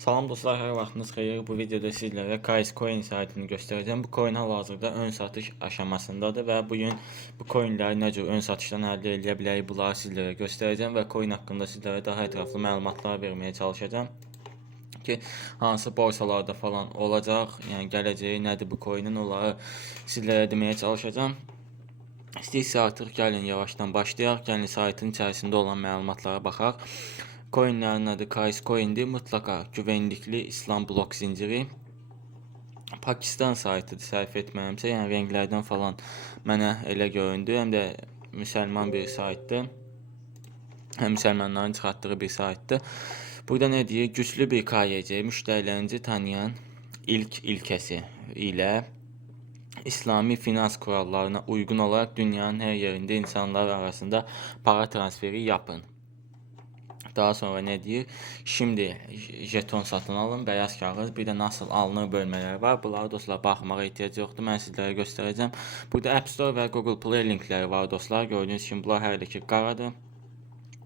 Salam dostlar, hər vaxtınız xeyir. Bu videoda sizlərə Kais Coin saytını göstərəcəm. Bu coin hal-hazırda ön satış aşamasındadır və bu gün bu coinləri nə cür ön satışdan əldə edə bilərik bunları sizlərə göstərəcəm və coin haqqında sizlərə daha ətraflı məlumatlar verməyə çalışacağam ki, hansı borsalarda falan olacaq, yəni gələcəyi nədir bu coinin, onları sizlərə deməyə çalışacağam. İstəyirsə artıq gəlin yavaşdan başlayaq. Gəlin saytın içərisində olan məlumatlara baxaq. Coinlərin adı Kais Coin'dir. Mutlaka güvenlikli İslam blok zinciri. Pakistan saytıdır səhv etmirəmsə, yəni rənglərdən falan mənə elə göründü. Həm də müsəlman bir saytdır. Həm müsəlmanların çıxartdığı bir saytdır. Burada nə deyir? Güclü bir KYC müştərilərinizi tanıyan ilk ilkəsi ilə İslami finans kurallarına uygun olarak dünyanın her yerinde insanlar arasında para transferi yapın. Daha sonra ne diyor? Şimdi jeton satın alın, beyaz kağıt, bir de nasıl alınır bölmeler var. Bunları dostlar baxmağa ehtiyac yoxdur. Mən sizlərə göstərəcəm. Burada App Store və Google Play linkləri var dostlar. Gördüyünüz kimi bunlar hərdəki qaradır.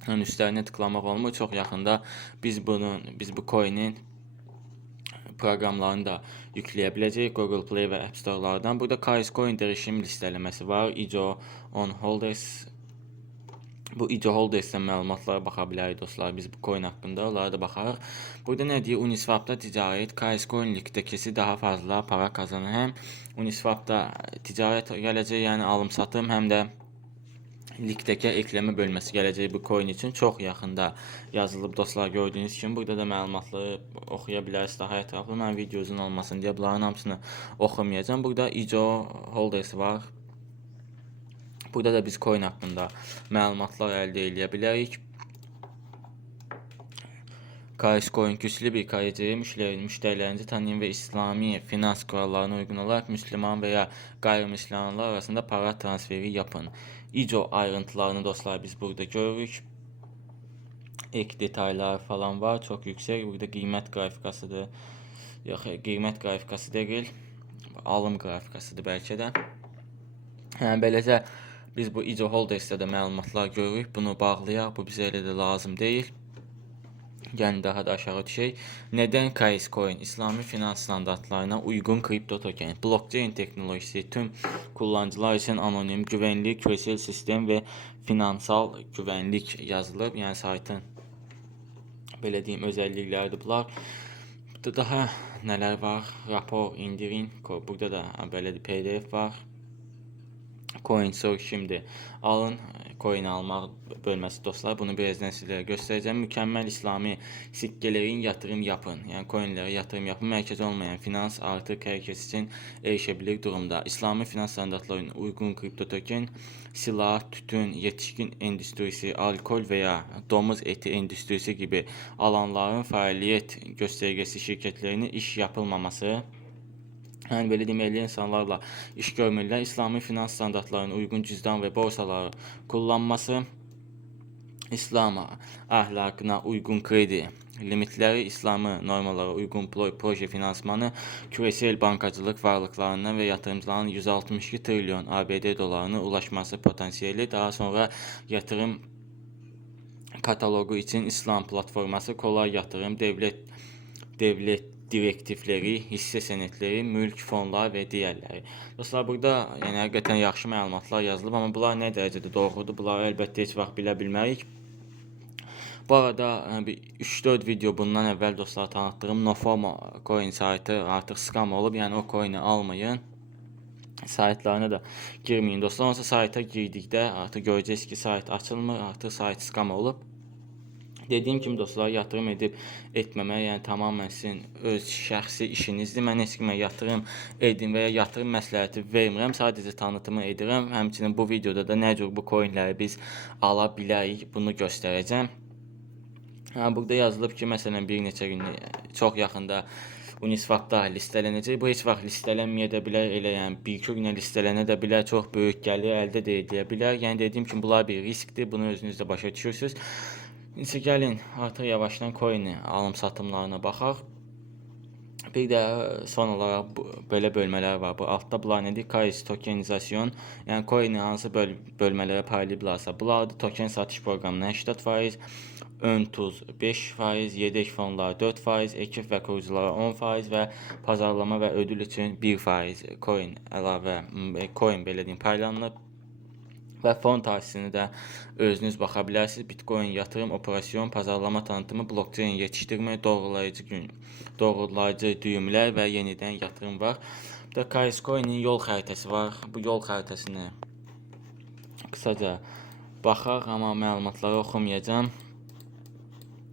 Yəni üstlərinə tıklamaq olmur. Çox yaxında biz bunun, biz bu coinin proqramlarını da yükləyə biləcəyik Google Play və App Store-lardan. Burada Coin dəyişim listələməsi var. ICO on holders bu ICO Holders'dən məlumatlara baxa bilərik dostlar. Biz bu coin haqqında onlara da baxarıq. Burada nə deyir? Uniswap'da ticarət Kais Coin likdəkisi daha fazla para kazanır. Həm Uniswap'da ticarət gələcək, yəni alım satım, həm də likdəki ekləmə bölməsi gələcək bu coin üçün çox yaxında yazılıb dostlar gördüyünüz kimi burada da məlumatları oxuya bilərsiniz daha ətraflı. Mən video uzun olmasın deyə bunların hamısını oxumayacağam. Burada ICO holders var. Burada da biz coin haqqında məlumatlar əldə edə bilərik. KS Coin güçlü bir müşteri, müşterilerinizi tanıyın ve İslami finans kurallarına uygun olarak Müslüman veya gayrimüslimler arasında para transferi yapın. İCO ayrıntılarını dostlar biz burada görürük. Ek detaylar falan var çok yüksek. Burada qiymət qrafikasıdır. Yox, qiymət qrafikası deyil. Alım qrafikasıdır bəlkə də. Hə, beləcə biz bu ICO Holders'də də məlumatlar görürük. Bunu bağlayaq. Bu bizə elə də lazım deyil. Gəlin daha da aşağı düşək. Nədən KS Coin İslami finans standartlarına uyğun kripto token, blockchain teknolojisi tüm kullanıcılar üçün anonim, güvənli, küresel sistem və finansal güvənlik yazılıb. Yəni saytın belə deyim özəllikləridir bunlar. Burada daha nələr var? Rapor indirin. Burada da belə PDF var. Coin source şimdi alın coin almaq bölməsi dostlar. Bunu birazdan sizlərə göstərəcəm. Mükəmməl İslami sikkələrin yatırım yapın. Yəni coinlərə yatırım yapın. Mərkəzi olmayan finans artıq hər kəs üçün erişə bilir durumda. İslami finans standartlarına uyğun kripto token, silah, tütün, yetişkin endüstrisi, alkol və ya domuz eti endüstrisi gibi alanların fəaliyyət göstərgəsi şirkətlərinin iş yapılmaması Yəni belə deməli insanlarla iş görmürlər. İslami finans standartlarına uyğun cüzdan və borsaları kullanması, İslam əhlakına uyğun kredi limitləri, İslami normalara uyğun pro- proje finansmanı, küresel bankacılıq varlıqlarından və yatırımcıların 162 trilyon ABD dolarına ulaşması potansiyeli, daha sonra yatırım kataloqu için İslam platforması kolay yatırım, devlet devlet direktivləri, hissə sənədləri, mülk fonları və digərləri. Dostlar, burada yəni həqiqətən yaxşı məlumatlar yazılıb, amma bunlar nə dərəcədə doğrudur, bunları əlbəttə heç vaxt bilə bilmərik. Bu arada e, bir 3-4 video bundan əvvəl dostlar tanıtdığım Nofomo coin saytı artıq skam olub, yəni o coini almayın. Saytlarına da girməyin dostlar. Onsa sayta girdikdə artıq görəcəksiniz ki, sayt açılmır, artıq sayt skam olub. Dediyim kimi dostlar, yatırım edib etməmək, yəni tamamilə sizin öz şəxsi işinizdir. Mən heç kimə yatırım edin və ya yatırım məsləhəti vermirəm. Sadəcə tanıtımı edirəm. Həmçinin bu videoda da nə cür bu coinləri biz ala bilərik, bunu göstərəcəm. Ha, burada yazılıb ki, məsələn, bir neçə gün çox yaxında Uniswap'da listelənəcək. Bu heç vaxt listelənməyə də bilər, elə yəni bir iki günə listelənə də bilər, çox böyük gəlir əldə də edə bilər. Yəni dediyim kimi bunlar bir riskdir. Bunu özünüz də başa düşürsüz. İndi gəlin artıq yavaşdan coin alım satımlarına baxaq. Bir də son olaraq bu, belə bölmələr var. Bu altda bunlar nədir? KS tokenizasyon. Yəni coin hansı böl bölmələrə paylayıblarsa, bunlar da token satış proqramına 80%, ön tuz 5%, yedek fonlar 4%, ekip və kuruculara 10% və pazarlama və ödül üçün 1% coin əlavə coin belə deyim paylanılıb. Və fon tarixini də özünüz baxa bilərsiniz. Bitcoin yatırım, operasyon, pazarlama tanıtımı, blockchain yetişdirmə, doğrulayıcı gün, doğrulayıcı düyümlər və yenidən yatırım var. Bir də Coin'in yol xəritəsi var. Bu yol xəritəsini qısaca baxaq, amma məlumatları oxumayacağam.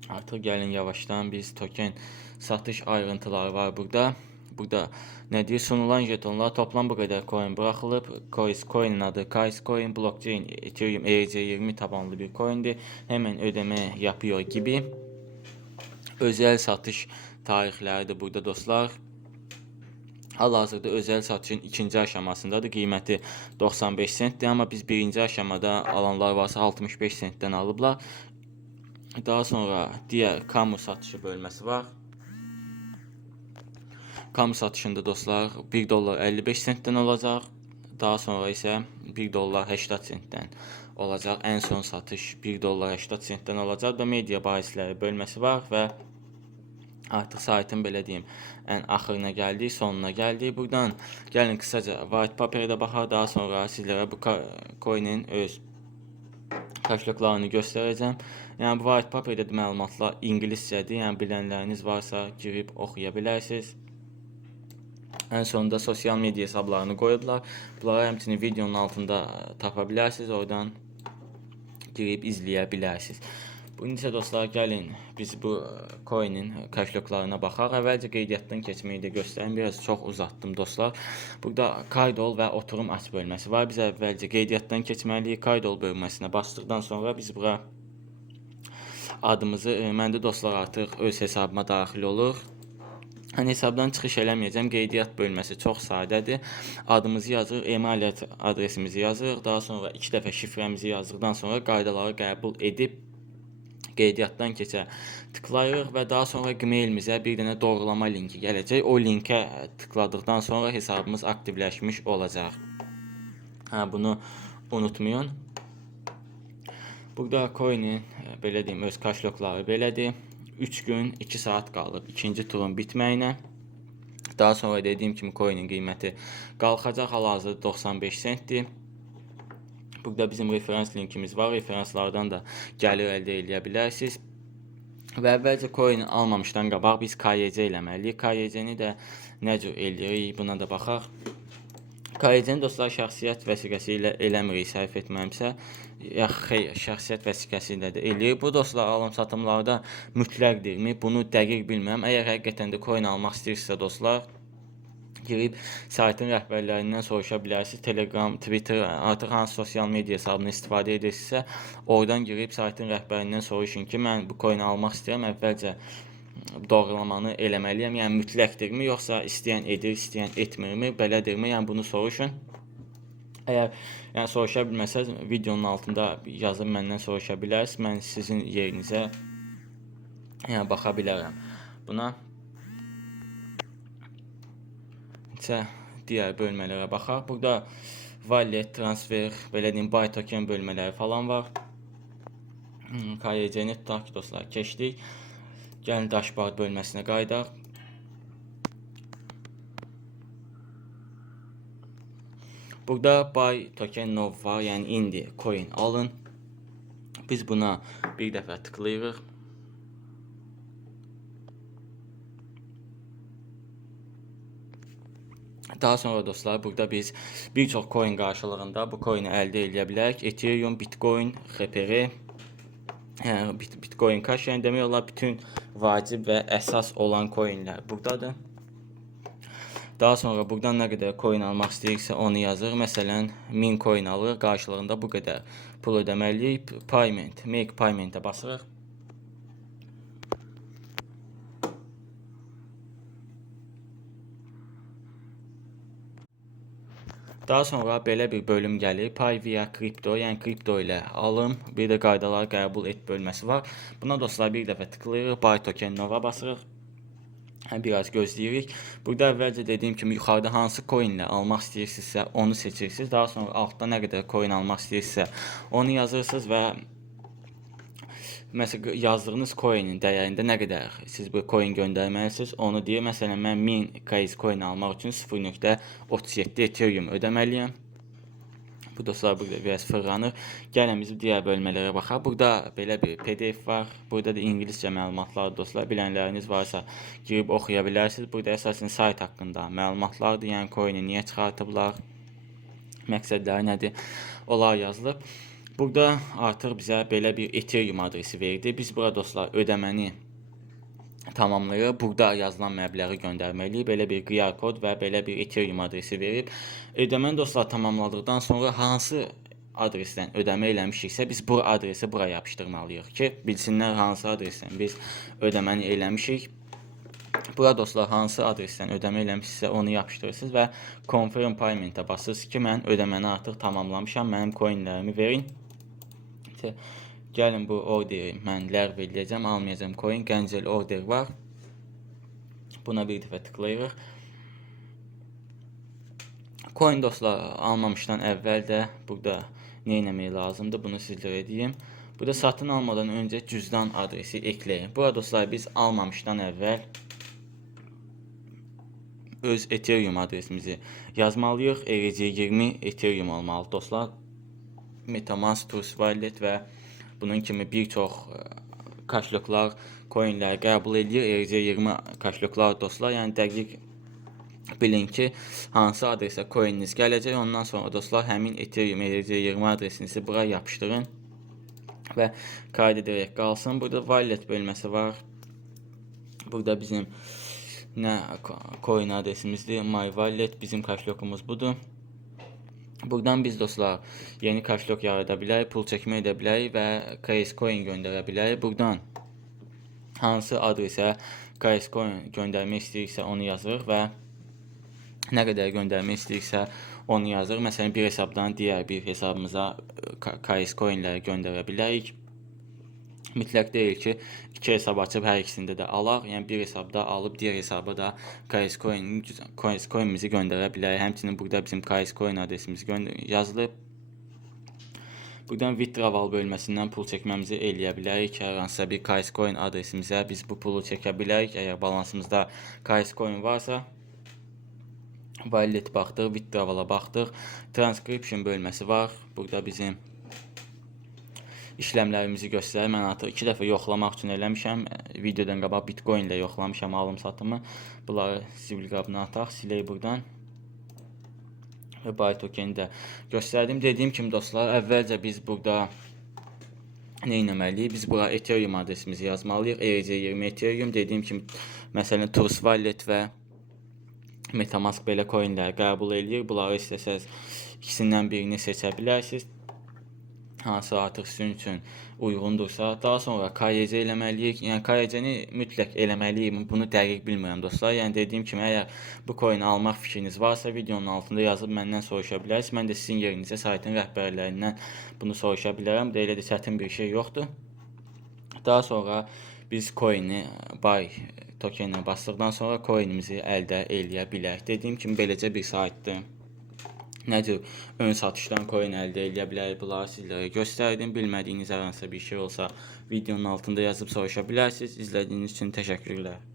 Artıq gəlin yavaşdan biz token satış ayrıntıları var burada. Burada ne diyor? Sunulan jetonlar toplam bu kadar coin bırakılıp Coins Coin'in adı Kais Coin Blockchain Ethereum ERC20 tabanlı bir coin'di. Hemen ödeme yapıyor gibi. Özel satış tarihləri də burada dostlar. Hal-hazırda özəl satışın ikinci aşamasındadır. Qiyməti 95 sentdir, amma biz birinci aşamada alanlar varsa 65 sentdən alıblar. Daha sonra diğer kamu satışı bölməsi var. Kamu satışında dostlar 1 dollar 55 sentdən olacaq. Daha sonra isə 1 dollar 80 sentdən olacaq. Ən son satış 1 dollar 80 sentdən olacaq və media bahisləri bölməsi var və artıq saytın belə deyim ən axırına gəldik, sonuna gəldik. Buradan gəlin qısaca white paperə də baxaq, daha sonra sizlərə bu coin'in öz kaşlıqlarını göstərəcəm. Yəni bu white paperdə də məlumatlar ingiliscədir. Yəni bilənləriniz varsa girib oxuya bilərsiniz. Ən sonunda sosial media hesablarını qoyublar. Bunları həmçinin videonun altında tapa bilərsiniz. Oradan girib izləyə bilərsiniz. İsə dostlar gəlin biz bu coin'in kaşlıqlarına baxaq. Əvvəlcə qeydiyyatdan keçməyi də göstərim. Biraz çox uzatdım dostlar. Burada kaydol və oturum aç bölməsi var. Biz əvvəlcə qeydiyyatdan keçməliyik. Kaydol bölməsinə basdıqdan sonra biz bura adımızı e, məndə dostlar artıq öz hesabıma daxil olur. Hani hesabdan çıxış eləməyəcəm. Qeydiyyat bölməsi çox sadədir. Adımızı yazırıq, email ad- adresimizi yazırıq. Daha sonra 2 dəfə şifrəmizi yazdıqdan sonra qaydaları qəbul edib qeydiyyatdan keçə tıklayırıq və daha sonra Gmailimizə bir dənə doğrulama linki gələcək. O linkə tıkladıqdan sonra hesabımız aktivləşmiş olacaq. Ha bunu unutmayın. Burada coin'in e, belə deyim öz kaşlokları belədir. 3 gün 2 saat qalıb ikinci turun bitməyinə. Daha sonra dediyim kimi coin'in qiyməti qalxacaq. Hal-hazırda 95 sentdir. Burada bizim referans linkimiz var. Referanslardan da gəlir əldə edə bilərsiniz. Və əvvəlcə coin almamışdan qabaq biz KYC eləməliyik. KYC-ni də nə cür eləyirik buna da baxaq. KYC-ni dostlar şəxsiyyət vəsiqəsi ilə eləmirik səhv etməmsə. Ya xeyr, şəxsiyyət vəsiqəsi ilə də eləyir. Bu dostlar alım satımlarda mütləqdirmi? Bunu dəqiq bilmirəm. Əgər həqiqətən də coin almaq istəyirsinizsə dostlar, girib saytın rəhbərlərindən soruşa bilərsiniz. Telegram, Twitter, artıq hansı sosial media hesabını istifadə edirsinizsə, oradan girib saytın rəhbərindən soruşun ki, mən bu coin almaq istəyirəm. Əvvəlcə doğrulamanı eləməliyəm. Yəni mütləqdirmi, yoxsa istəyən edir, istəyən etmirmi, belədirmi? Yəni bunu soruşun. Əgər yəni soruşa bilməsəz, videonun altında yazıb məndən soruşa bilərsiniz. Mən sizin yerinizə yəni baxa bilərəm buna. isə digər bölmələrə baxaq. Burada wallet, transfer, belə deyim, buy token bölmələri falan var. Hmm, KYC-ni tutaq dostlar, keçdik. Gəlin dashboard bölməsinə qayıdaq. Burada buy token now var, yəni indi coin alın. Biz buna bir dəfə tıklayırıq. Daha sonra dostlar burada biz bir çox coin qarşılığında bu coini əldə edə bilərik. Ethereum, Bitcoin, XPR, Bitcoin Cash, yəni demək olar bütün vacib və əsas olan coinlər burdadır. Daha sonra buradan nə qədər coin almaq istəyiriksə onu yazır. Məsələn, 1000 coin alır, qarşılığında bu qədər pul ödəməliyik. Payment, make paymentə basırıq. Daha sonra belə bir bölüm gəlir. Pay via kripto, yəni kripto ilə alım, bir də qaydaları qəbul et bölməsi var. Buna dostlar bir dəfə tıklayırıq, buy token nova basırıq. Hə, biraz gözləyirik. Burada əvvəlcə dediyim kimi yuxarıda hansı coinlə almaq istəyirsinizsə onu seçirsiniz. Daha sonra altda nə qədər coin almaq istəyirsinizsə onu yazırsınız və Mesela yazdığınız coin'in dəyərində nə qədər siz bu coin göndərməlisiniz, onu deyir. Məsələn, mən 1000 KS coin almaq üçün 0.37 Ethereum ödəməliyəm. Bu dostlar burada biraz fırlanır. Gəlin biz digər bölmələrə baxaq. Burada belə bir PDF var. Burada da ingiliscə məlumatlar dostlar. Bilənləriniz varsa girib oxuya bilərsiniz. Burada əsasən sayt haqqında məlumatlardır. Yəni coin'i niyə çıxartıblar, məqsədləri nədir? Onlar yazılıb. Burada artıq bizə belə bir Ethereum adresi verdi. Biz burada dostlar ödəməni tamamlayır. Burada yazılan məbləği göndərməliyik. Belə bir QR kod və belə bir Ethereum adresi verib. Ödəməni dostlar tamamladıqdan sonra hansı adresdən ödəmə eləmişiksə biz bu adresi buraya yapışdırmalıyıq ki, bilsinlər hansı adresdən biz ödəməni eləmişik. Bura dostlar hansı adresdən ödəmə eləmişsinizsə onu yapışdırırsınız və confirm paymentə basırsınız ki, mən ödəməni artıq tamamlamışam, mənim coinlərimi verin. İşte, gəlin bu orderi mən ləğv eləyəcəm, almayacağım coin, gəncəl order var. Buna bir dəfə tıklayırıq. Coin dostlar almamışdan əvvəl də burada nə etmək lazımdır, bunu sizlərə deyim. Burada satın almadan öncə cüzdan adresi ekləyin. Burada dostlar biz almamışdan əvvəl öz Ethereum adresimizi yazmalıyıq. ERC20 Ethereum olmalı dostlar. Metamask, Trust Wallet və bunun kimi bir çox e, kaşloklar, coinlər qəbul edir. ERC20 kaşloklar dostlar. Yəni dəqiq bilin ki, hansı adresə coininiz gələcək. Ondan sonra dostlar həmin Ethereum ERC20 adresinizi bura yapışdırın və qayd edərək qalsın. Burada wallet bölməsi var. Burada bizim nə coin adresimizdir. My wallet bizim kaşlokumuz budur. Buradan biz dostlar yeni kaşlok yarada bilərik, pul çəkmə edə bilərik və KS coin göndərə bilərik. Buradan hansı adresə KS coin göndərmək istəyiriksə onu yazırıq və nə qədər göndərmək istəyiriksə onu yazırıq. Məsələn, bir hesabdan digər bir hesabımıza KS coinləri göndərə bilərik. Mütləq deyil ki, iki hesab açıb hər ikisində də alaq. Yəni bir hesabda alıb digər hesaba da coin coinimizi göndərə bilərik. Həmçinin burada bizim coin adresimiz yazılıb. Buradan withdrawal bölməsindən pul çəkməmizi eləyə bilərik. Hər hansısa bir coin adresimizə biz bu pulu çəkə bilərik. Əgər balansımızda coin varsa, wallet baxdıq, withdrawala baxdıq. Transcription bölməsi var. Burada bizim işlemlerimizi göstərir. Mən artıq 2 dəfə yoxlamaq üçün eləmişəm. Videodan qabaq Bitcoin ilə yoxlamışam alım satımı. Bunları zibil qabına ataq, silək buradan. Və buy tokeni də göstərdim. Dediyim kimi dostlar, əvvəlcə biz burada nə etməliyik? Biz bura Ethereum adresimizi yazmalıyıq. ERC20 Ethereum dediyim kimi məsələn Trust Wallet və Metamask belə coinləri qəbul eləyir. Bunları istəsəz ikisindən birini seçə bilərsiniz hansı artıq sizin üçün uyğundursa, daha sonra KYC eləməliyik. Yəni KYC-ni mütləq eləməliyik. Bunu dəqiq bilmirəm dostlar. Yəni dediyim kimi əgər bu coin almaq fikriniz varsa, videonun altında yazıb məndən soruşa bilərsiniz. Mən də sizin yerinizə saytın rəhbərlərindən bunu soruşa bilərəm. Də elə də çətin bir şey yoxdur. Daha sonra biz coin-i buy tokenə basdıqdan sonra coinimizi əldə eləyə bilərik. Dediyim kimi beləcə bir saytdır. Nə cür ön satışdan coin əldə edə bilərik bunları sizlərə göstərdim. Bilmədiyiniz hər hansısa bir şey olsa videonun altında yazıb soruşa bilərsiniz. İzlədiyiniz üçün təşəkkürlər.